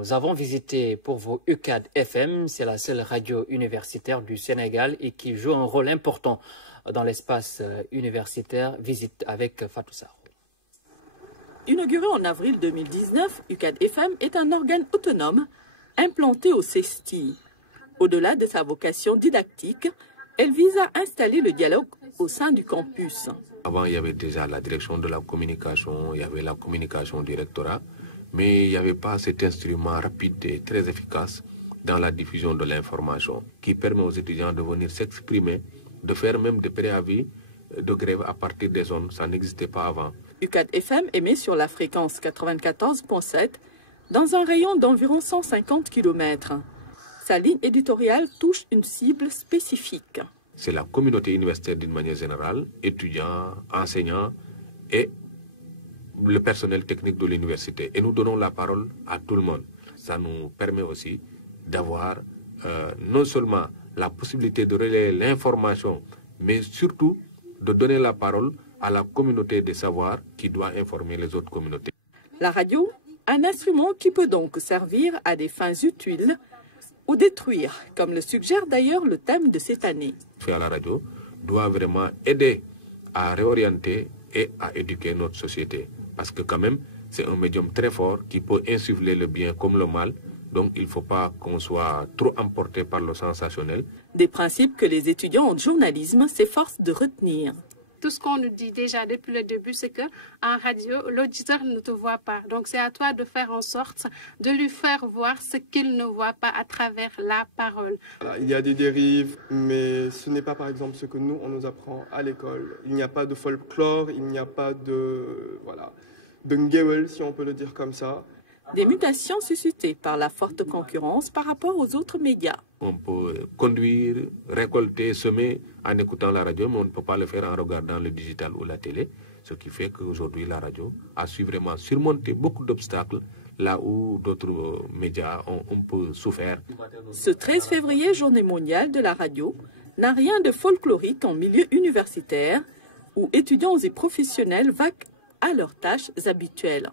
Nous avons visité pour vous UCAD FM, c'est la seule radio universitaire du Sénégal et qui joue un rôle important dans l'espace universitaire. Visite avec Fatou Sarr. Inauguré en avril 2019, UCAD FM est un organe autonome implanté au CESTI. Au-delà de sa vocation didactique, elle vise à installer le dialogue au sein du campus. Avant, il y avait déjà la direction de la communication, il y avait la communication du rectorat, mais il n'y avait pas cet instrument rapide et très efficace dans la diffusion de l'information qui permet aux étudiants de venir s'exprimer, de faire même des préavis de grève à partir des zones. Ça n'existait pas avant. UCAD FM émet sur la fréquence 94.7 dans un rayon d'environ 150 km. Sa ligne éditoriale touche une cible spécifique. C'est la communauté universitaire d'une manière générale, étudiants, enseignants et le personnel technique de l'université. Et nous donnons la parole à tout le monde. Ça nous permet aussi d'avoir non seulement la possibilité de relayer l'information, mais surtout de donner la parole à la communauté des savoirs qui doit informer les autres communautés. La radio, un instrument qui peut donc servir à des fins utiles ou détruire, comme le suggère d'ailleurs le thème de cette année. À la radio doit vraiment aider à réorienter et à éduquer notre société. Parce que quand même, c'est un médium très fort qui peut insuffler le bien comme le mal. Donc il ne faut pas qu'on soit trop emporté par le sensationnel. Des principes que les étudiants en journalisme s'efforcent de retenir. Tout ce qu'on nous dit déjà depuis le début, c'est qu'en radio, l'auditeur ne te voit pas. Donc c'est à toi de faire en sorte de lui faire voir ce qu'il ne voit pas à travers la parole. Voilà, il y a des dérives, mais ce n'est pas par exemple ce que nous, on nous apprend à l'école. Il n'y a pas de folklore, il n'y a pas de ngewel, si on peut le dire comme ça. Des mutations suscitées par la forte concurrence par rapport aux autres médias. On peut conduire, récolter, semer en écoutant la radio, mais on ne peut pas le faire en regardant le digital ou la télé. Ce qui fait qu'aujourd'hui, la radio a su vraiment surmonter beaucoup d'obstacles là où d'autres médias ont un peu souffert. Ce 13 février, journée mondiale de la radio, n'a rien de folklorique en milieu universitaire où étudiants et professionnels vaquent à leurs tâches habituelles.